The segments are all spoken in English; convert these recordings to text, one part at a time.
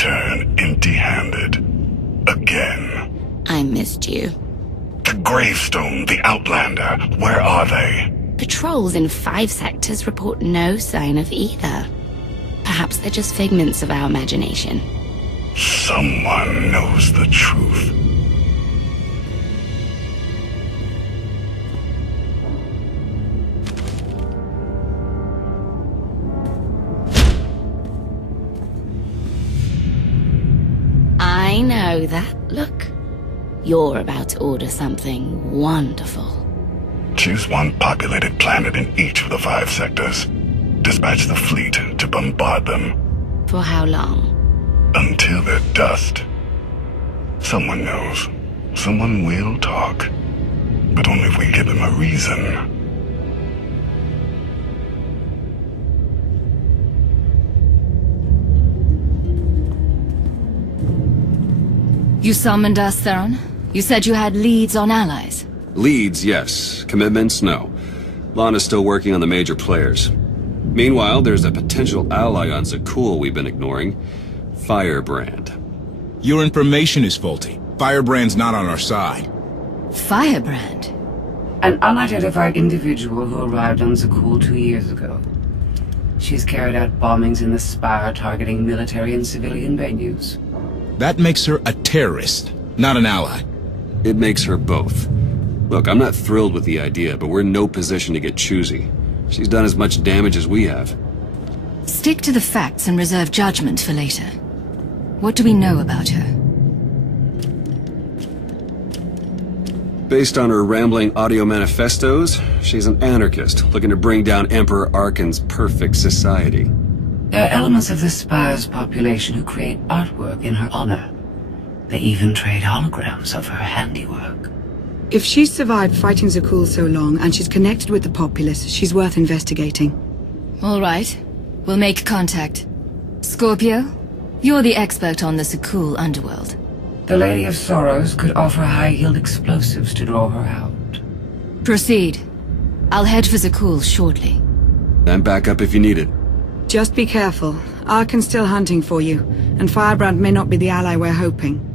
return empty-handed. Again. I missed you. The Gravestone, the Outlander, where are they? Patrols in 5 sectors report no sign of either. Perhaps they're just figments of our imagination. Someone knows the truth. I know that look. You're about to order something wonderful. Choose one populated planet in each of the 5 sectors. Dispatch the fleet to bombard them. For how long? Until they're dust. Someone knows. Someone will talk. But only if we give them a reason. You summoned us, Theron? You said you had leads on allies. Leads, yes. Commitments, no. Lana's still working on the major players. Meanwhile, there's a potential ally on Zakul we've been ignoring. Firebrand. Your information is faulty. Firebrand's not on our side. Firebrand? An unidentified individual who arrived on Zakul 2 years ago. She's carried out bombings in the Spire targeting military and civilian venues. That makes her a terrorist, not an ally. It makes her both. Look, I'm not thrilled with the idea, but we're in no position to get choosy. She's done as much damage as we have. Stick to the facts and reserve judgment for later. What do we know about her? Based on her rambling audio manifestos, she's an anarchist looking to bring down Emperor Arkan's perfect society. There are elements of the Spire's population who create artwork in her honor. They even trade holograms of her handiwork. If she's survived fighting Zakul so long and she's connected with the populace, she's worth investigating. All right. We'll make contact. Scorpio, you're the expert on the Zakul underworld. The Lady of Sorrows could offer high-yield explosives to draw her out. Proceed. I'll head for Zakul shortly. And back up if you need it. Just be careful. Arkan's still hunting for you, and Firebrand may not be the ally we're hoping.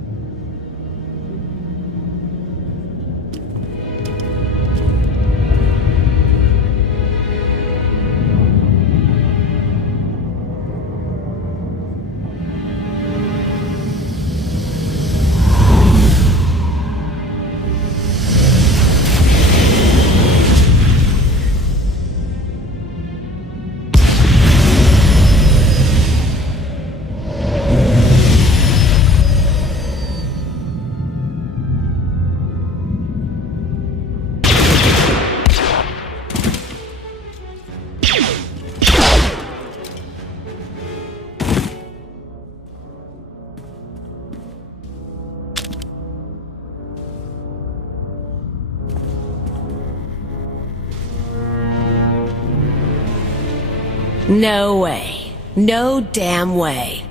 No way. No damn way.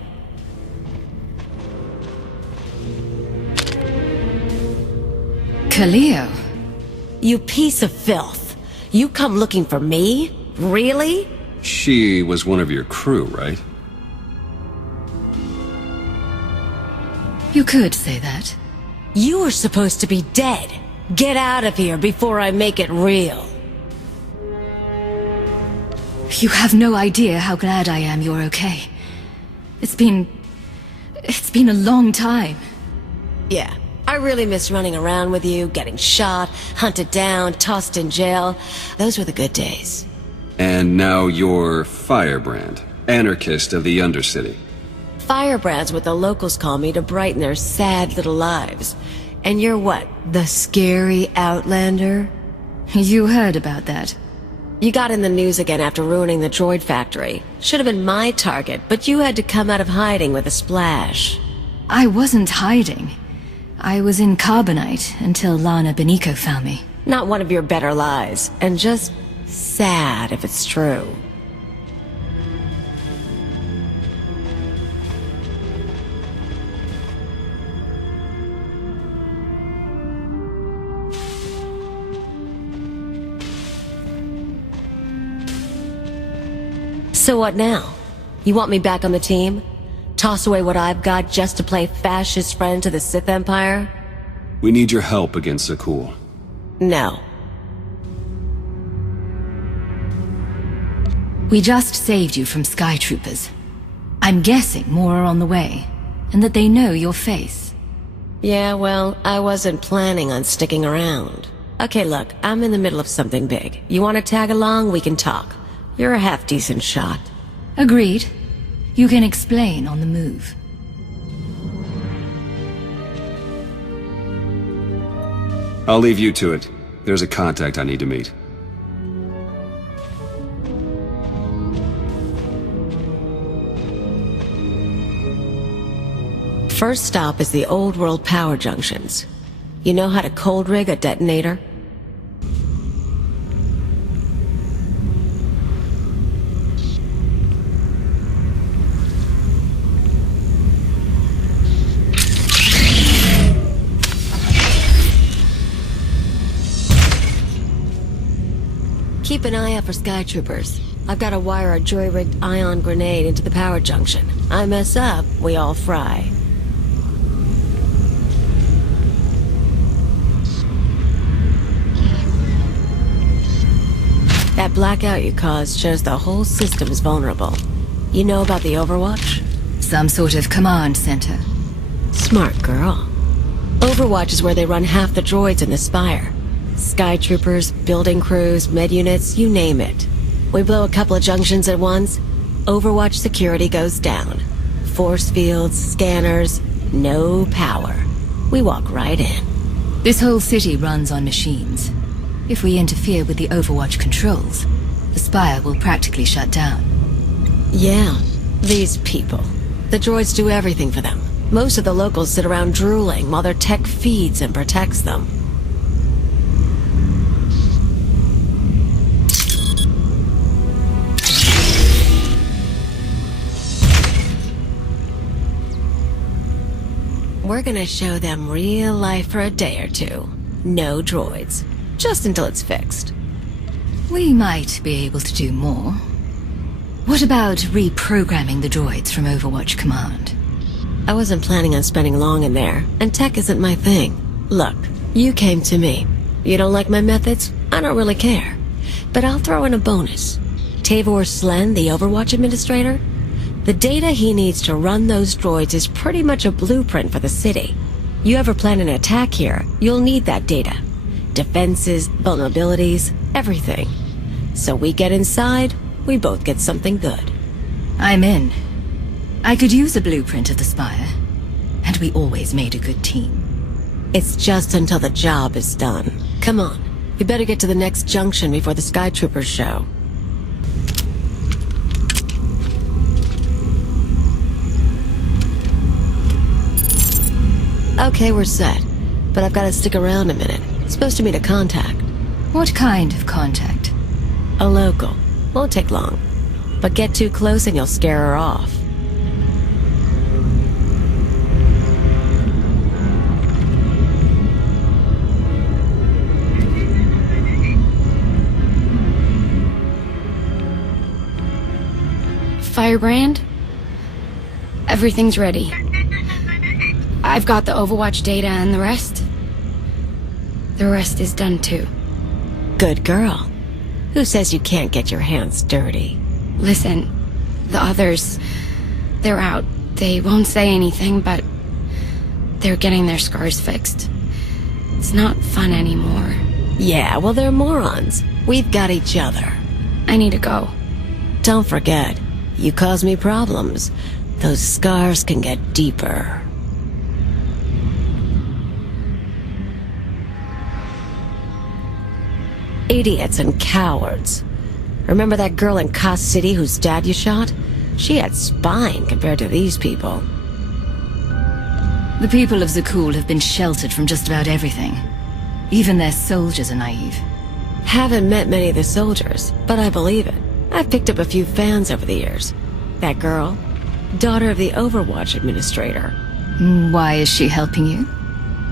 Kaleo? You piece of filth. You come looking for me? Really? She was one of your crew, right? You could say that. You were supposed to be dead. Get out of here before I make it real. You have no idea how glad I am you're okay. It's been a long time. Yeah, I really miss running around with you, getting shot, hunted down, tossed in jail. Those were the good days. And now you're Firebrand, anarchist of the Undercity. Firebrand's what the locals call me to brighten their sad little lives. And you're what, the scary Outlander? You heard about that. You got in the news again after ruining the droid factory. Should have been my target, but you had to come out of hiding with a splash. I wasn't hiding. I was in Carbonite until Lana Beniko found me. Not one of your better lies, and just sad if it's true. So what now? You want me back on the team? Toss away what I've got just to play fascist friend to the Sith Empire? We need your help against Zakul. No. We just saved you from Sky Troopers. I'm guessing more are on the way, and that they know your face. Yeah, well, I wasn't planning on sticking around. Okay, look, I'm in the middle of something big. You want to tag along? We can talk. You're a half-decent shot. Agreed. You can explain on the move. I'll leave you to it. There's a contact I need to meet. First stop is the old world power junctions. You know how to cold rig a detonator? Keep an eye out for Sky Troopers. I've got to wire a jury-rigged ion grenade into the power junction. I mess up, we all fry. That blackout you caused shows the whole system is vulnerable. You know about the Overwatch? Some sort of command center. Smart girl. Overwatch is where they run half the droids in the Spire. Sky Troopers, building crews, med units, you name it. We blow a couple of junctions at once, Overwatch security goes down. Force fields, scanners, no power. We walk right in. This whole city runs on machines. If we interfere with the Overwatch controls, the Spire will practically shut down. Yeah, these people. The droids do everything for them. Most of the locals sit around drooling while their tech feeds and protects them. We're gonna show them real life for a day or two. No droids. Just until it's fixed. We might be able to do more. What about reprogramming the droids from Overwatch Command? I wasn't planning on spending long in there, and tech isn't my thing. Look, you came to me. You don't like my methods? I don't really care. But I'll throw in a bonus. Tavor Slen, the Overwatch administrator? The data he needs to run those droids is pretty much a blueprint for the city. You ever plan an attack here, you'll need that data. Defenses, vulnerabilities, everything. So we get inside, we both get something good. I'm in. I could use a blueprint of the Spire. And we always made a good team. It's just until the job is done. Come on, we better get to the next junction before the Sky Troopers show. Okay, we're set. But I've got to stick around a minute. Supposed to meet a contact. What kind of contact? A local. Won't take long. But get too close and you'll scare her off. Firebrand? Everything's ready. I've got the Overwatch data and the rest. The rest is done too. Good girl. Who says you can't get your hands dirty? Listen, the others, they're out. They won't say anything, but they're getting their scars fixed. It's not fun anymore. Yeah, well, they're morons. We've got each other. I need to go. Don't forget, you cause me problems. Those scars can get deeper. Idiots and cowards. Remember that girl in Kos City whose dad you shot? She had spine compared to these people. The people of Zakul have been sheltered from just about everything. Even their soldiers are naive. Haven't met many of the soldiers, but I believe it. I've picked up a few fans over the years. That girl, daughter of the Overwatch administrator. Why is she helping you?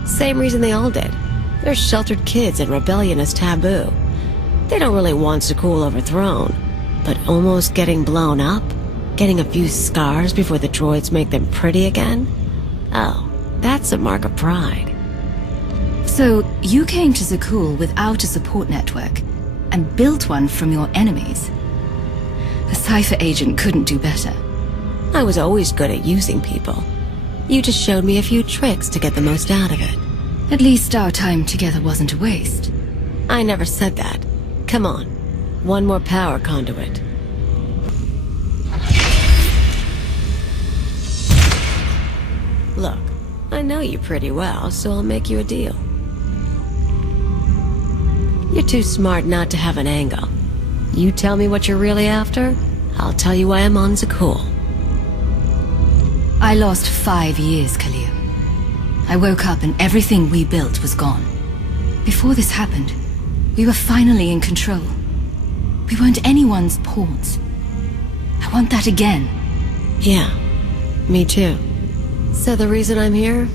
Same reason they all did. They're sheltered kids and rebellion is taboo. They don't really want Zakul overthrown, but almost getting blown up? Getting a few scars before the droids make them pretty again? Oh, that's a mark of pride. So, you came to Zakul without a support network, and built one from your enemies. A Cypher agent couldn't do better. I was always good at using people. You just showed me a few tricks to get the most out of it. At least our time together wasn't a waste. I never said that. Come on. One more power conduit. Look, I know you pretty well, so I'll make you a deal. You're too smart not to have an angle. You tell me what you're really after, I'll tell you why I'm on Zakul. I lost 5 years, Khalil. I woke up and everything we built was gone. Before this happened, we were finally in control. We weren't anyone's pawns. I want that again. Yeah, me too. So the reason I'm here?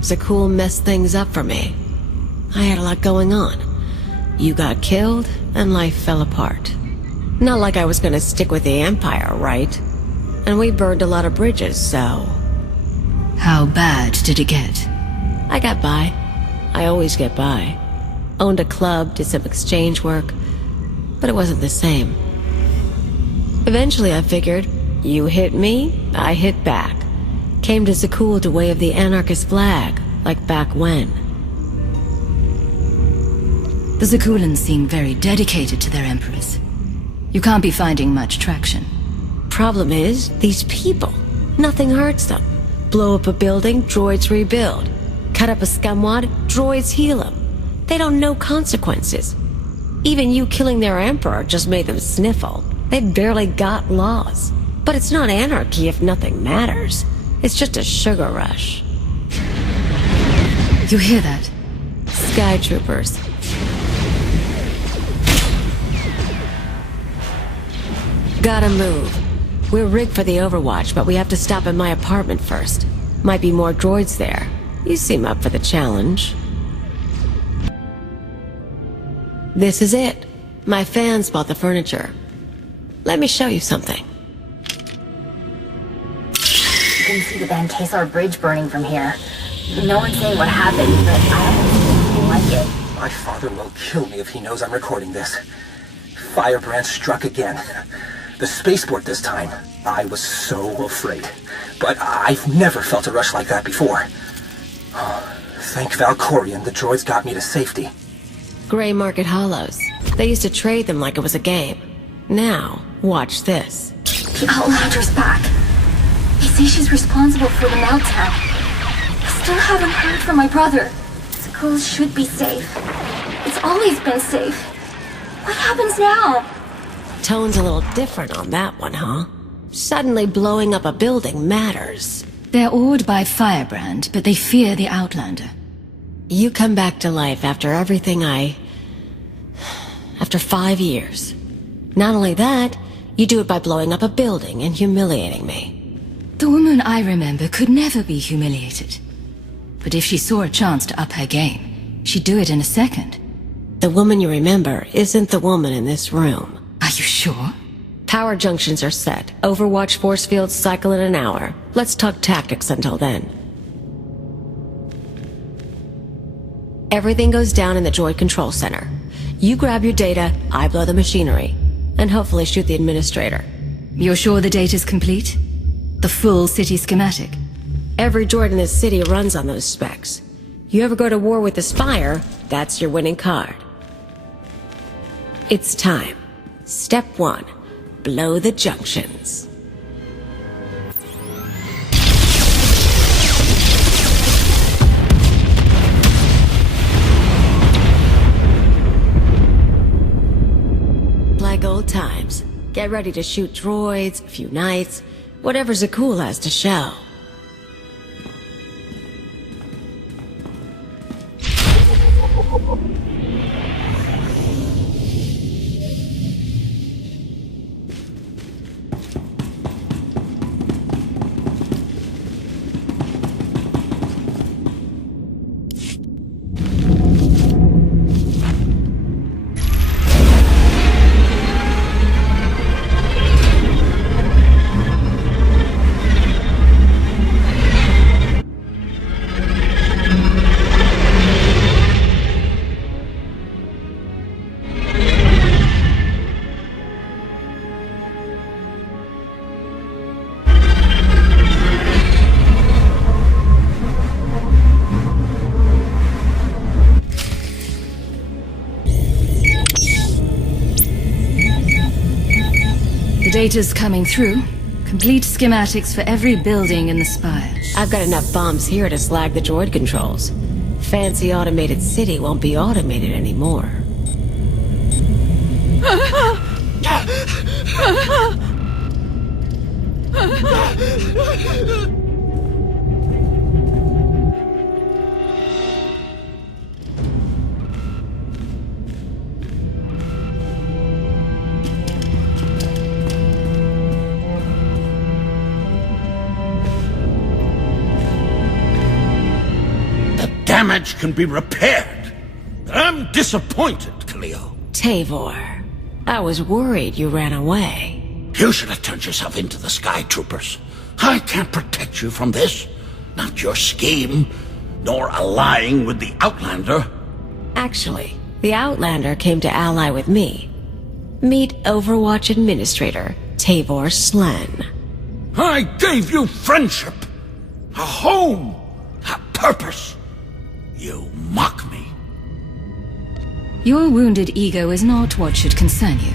Zakul messed things up for me. I had a lot going on. You got killed, and life fell apart. Not like I was gonna stick with the Empire, right? And we burned a lot of bridges, so... How bad did it get? I got by. I always get by. Owned a club, did some exchange work, but it wasn't the same. Eventually I figured, you hit me, I hit back. Came to Zakul to wave the anarchist flag, like back when. The Zakulans seem very dedicated to their emperors. You can't be finding much traction. Problem is, these people. Nothing hurts them. Blow up a building, droids rebuild. Cut up a scumwad, droids heal them. They don't know consequences. Even you killing their emperor just made them sniffle. They've barely got laws. But it's not anarchy if nothing matters. It's just a sugar rush. You hear that? Sky troopers. Gotta move. We're rigged for the Overwatch, but we have to stop at my apartment first. Might be more droids there. You seem up for the challenge. This is it. My fans bought the furniture. Let me show you something. You can see the Van Tesar Bridge burning from here. No one's saying what happened, but I haven't seen anything like it. My father will kill me if he knows I'm recording this. Firebrand struck again. The spaceport this time. I was so afraid. But I've never felt a rush like that before. Thank Valkorion, the droids got me to safety. Gray Market Hollows. They used to trade them like it was a game. Now, watch this. The Outlander's back. They say she's responsible for the meltdown. I still haven't heard from my brother. Zakul should be safe. It's always been safe. What happens now? Tone's a little different on that one, huh? Suddenly blowing up a building matters. They're awed by Firebrand, but they fear the Outlander. You come back to life after everything after 5 years. Not only that, you do it by blowing up a building and humiliating me. The woman I remember could never be humiliated. But if she saw a chance to up her game, she'd do it in a second. The woman you remember isn't the woman in this room. Are you sure? Power junctions are set. Overwatch force fields cycle in an hour. Let's talk tactics until then. Everything goes down in the droid control center. You grab your data, I blow the machinery. And hopefully shoot the administrator. You're sure the data's complete? The full city schematic? Every droid in this city runs on those specs. You ever go to war with the Spire, that's your winning card. It's time. Step 1. Blow the junctions. Like old times. Get ready to shoot droids, a few knights, whatever Zakul has to show. Data's coming through. Complete schematics for every building in the spire. I've got enough bombs here to slag the droid controls. Fancy automated city won't be automated anymore. Damage can be repaired. I'm disappointed, Cleo. Tavor, I was worried you ran away. You should have turned yourself into the Sky Troopers. I can't protect you from this. Not your scheme, nor allying with the Outlander. Actually, the Outlander came to ally with me. Meet Overwatch Administrator, Tavor Slen. I gave you friendship, a home, a purpose. You mock me. Your wounded ego is not what should concern you.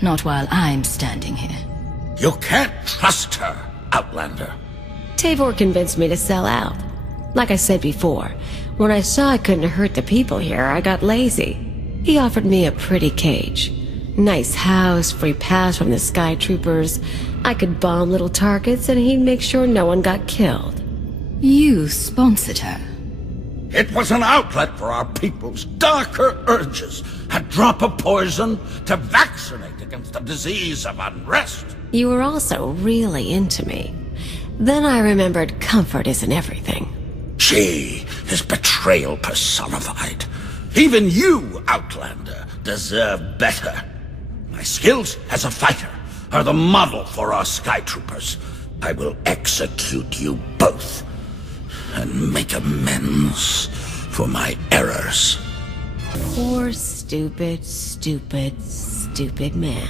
Not while I'm standing here. You can't trust her, Outlander. Tavor convinced me to sell out. Like I said before, when I saw I couldn't hurt the people here, I got lazy. He offered me a pretty cage. Nice house, free pass from the Sky Troopers. I could bomb little targets and he'd make sure no one got killed. You sponsored her. It was an outlet for our people's darker urges. A drop of poison to vaccinate against the disease of unrest. You were also really into me. Then I remembered comfort isn't everything. She is betrayal personified. Even you, Outlander, deserve better. My skills as a fighter are the model for our Sky Troopers. I will execute you both and make amends for my errors. Poor stupid, stupid, stupid man.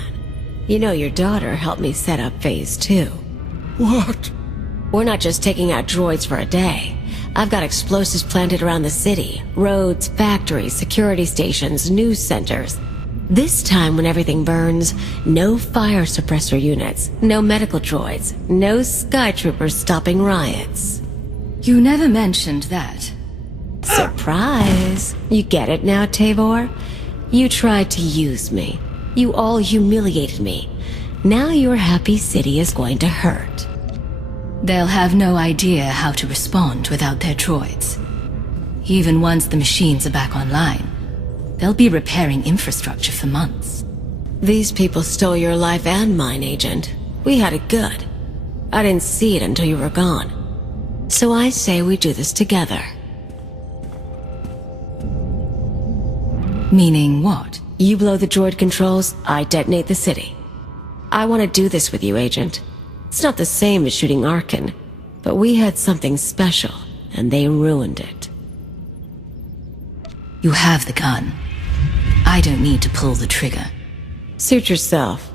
You know your daughter helped me set up Phase 2. What? We're not just taking out droids for a day. I've got explosives planted around the city. Roads, factories, security stations, news centers. This time when everything burns, no fire suppressor units, no medical droids, no Sky Troopers stopping riots. You never mentioned that. Surprise! You get it now, Tavor? You tried to use me. You all humiliated me. Now your happy city is going to hurt. They'll have no idea how to respond without their droids. Even once the machines are back online, they'll be repairing infrastructure for months. These people stole your life and mine, Agent. We had it good. I didn't see it until you were gone. So I say we do this together. Meaning what? You blow the droid controls, I detonate the city. I want to do this with you, Agent. It's not the same as shooting Arkan, but we had something special, and they ruined it. You have the gun. I don't need to pull the trigger. Suit yourself.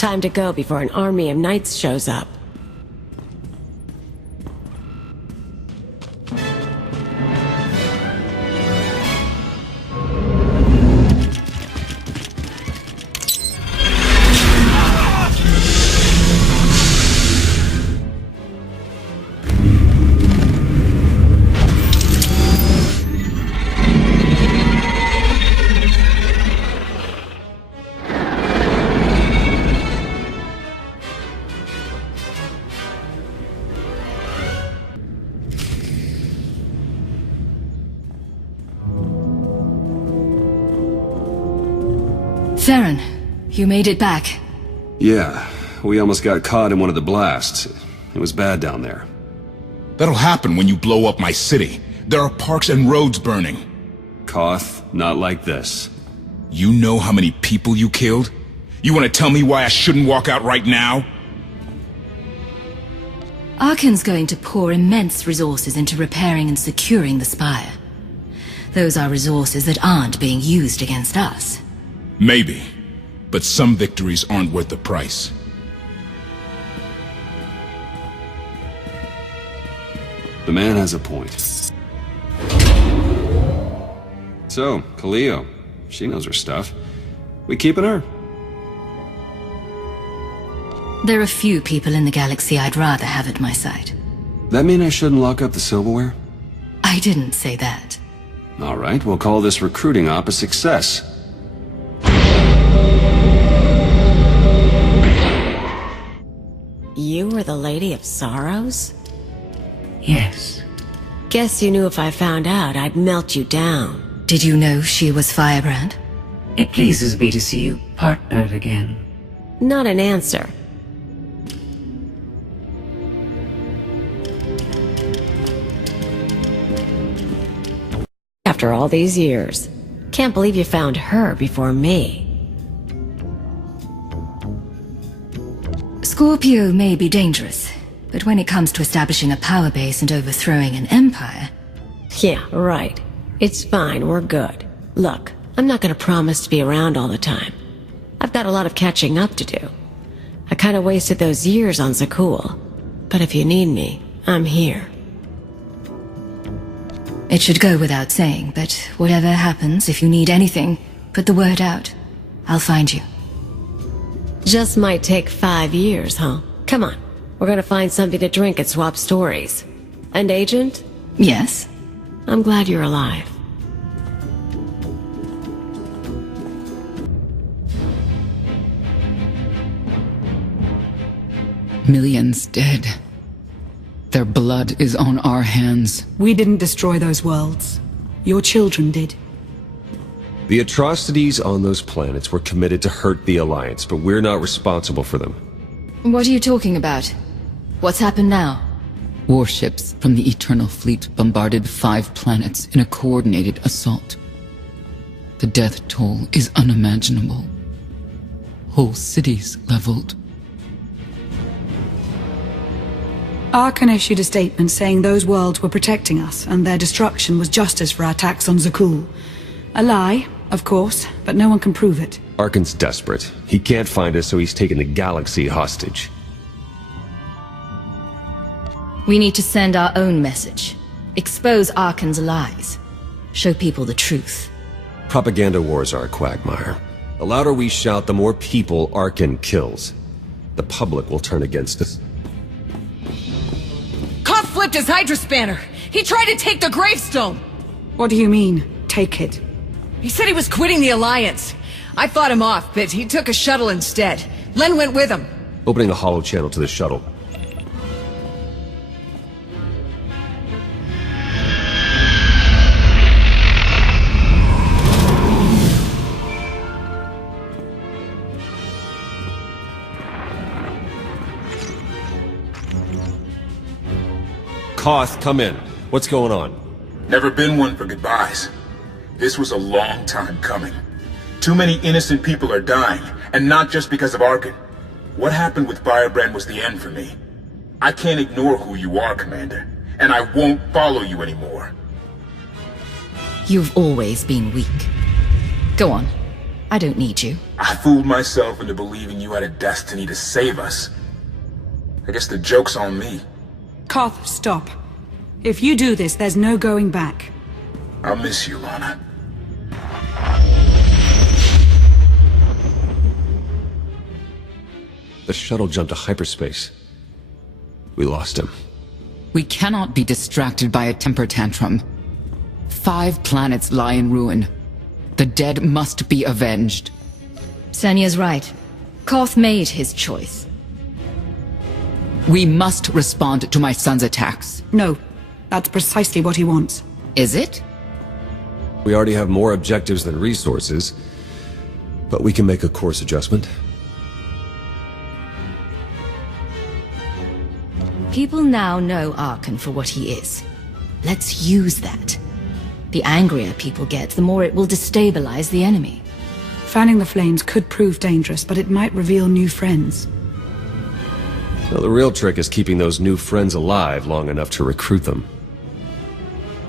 Time to go before an army of knights shows up. Theron, you made it back. Yeah, we almost got caught in one of the blasts. It was bad down there. That'll happen when you blow up my city. There are parks and roads burning. Koth, not like this. You know how many people you killed? You want to tell me why I shouldn't walk out right now? Arkan's going to pour immense resources into repairing and securing the Spire. Those are resources that aren't being used against us. Maybe, but some victories aren't worth the price. The man has a point. So, Kaleo, she knows her stuff. We keeping her? There are few people in the galaxy I'd rather have at my side. That mean I shouldn't lock up the silverware? I didn't say that. All right, we'll call this recruiting op a success. You were the Lady of Sorrows? Yes. Guess you knew if I found out, I'd melt you down. Did you know she was Firebrand? It pleases me to see you partnered again. Not an answer. After all these years. Can't believe you found her before me. Scorpio may be dangerous, but when it comes to establishing a power base and overthrowing an empire... Yeah, right. It's fine, we're good. Look, I'm not gonna promise to be around all the time. I've got a lot of catching up to do. I kinda wasted those years on Zakul. But if you need me, I'm here. It should go without saying, but whatever happens, if you need anything, put the word out. I'll find you. Just might take 5 years, huh? Come on. We're gonna find something to drink and swap stories. And Agent? Yes? I'm glad you're alive. Millions dead. Their blood is on our hands. We didn't destroy those worlds. Your children did. The atrocities on those planets were committed to hurt the Alliance, but we're not responsible for them. What are you talking about? What's happened now? Warships from the Eternal Fleet bombarded 5 planets in a coordinated assault. The death toll is unimaginable. Whole cities leveled. Arkan issued a statement saying those worlds were protecting us, and their destruction was justice for our attacks on Zakul. A lie, of course, but no one can prove it. Arkan's desperate. He can't find us, so he's taken the galaxy hostage. We need to send our own message. Expose Arkan's lies. Show people the truth. Propaganda wars are a quagmire. The louder we shout, the more people Arkan kills. The public will turn against us. Koth flipped his Hydra spanner! He tried to take the gravestone! What do you mean, take it? He said he was quitting the Alliance. I fought him off, but he took a shuttle instead. Len went with him. Opening a hollow channel to the shuttle. Koth, come in. What's going on? Never been one for goodbyes. This was a long time coming. Too many innocent people are dying, and not just because of Arkan. What happened with Firebrand was the end for me. I can't ignore who you are, Commander, and I won't follow you anymore. You've always been weak. Go on. I don't need you. I fooled myself into believing you had a destiny to save us. I guess the joke's on me. Koth, stop. If you do this, there's no going back. I'll miss you, Lana. The shuttle jumped to hyperspace. We lost him. We cannot be distracted by a temper tantrum. 5 planets lie in ruin. The dead must be avenged. Senya's right. Koth made his choice. We must respond to my son's attacks. No. That's precisely what he wants. Is it? We already have more objectives than resources. But we can make a course adjustment. People now know Arkan for what he is. Let's use that. The angrier people get, the more it will destabilize the enemy. Fanning the flames could prove dangerous, but it might reveal new friends. Well, the real trick is keeping those new friends alive long enough to recruit them.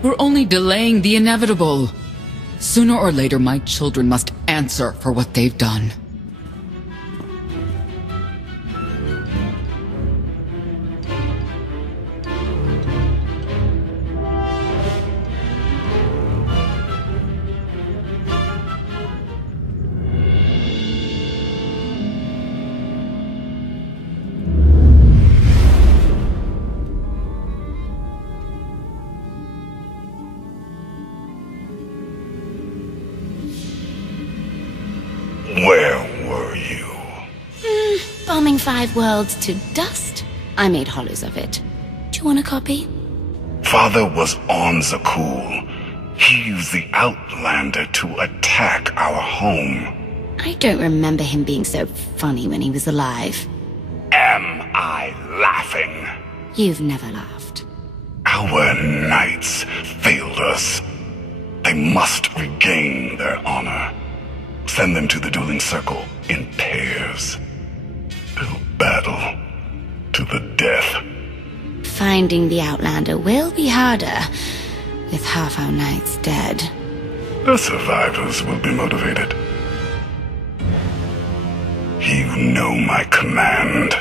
We're only delaying the inevitable. Sooner or later, my children must answer for what they've done. Where were you? Bombing 5 worlds to dust. I made hollows of it. Do you want a copy? Father was on Zakul. He used the Outlander to attack our home. I don't remember him being so funny when he was alive. Am I laughing? You've never laughed. Our knights failed us. They must regain their honor. Send them to the dueling circle in pairs. They'll battle to the death. Finding the Outlander will be harder, with half our knights dead. The survivors will be motivated. You know my command.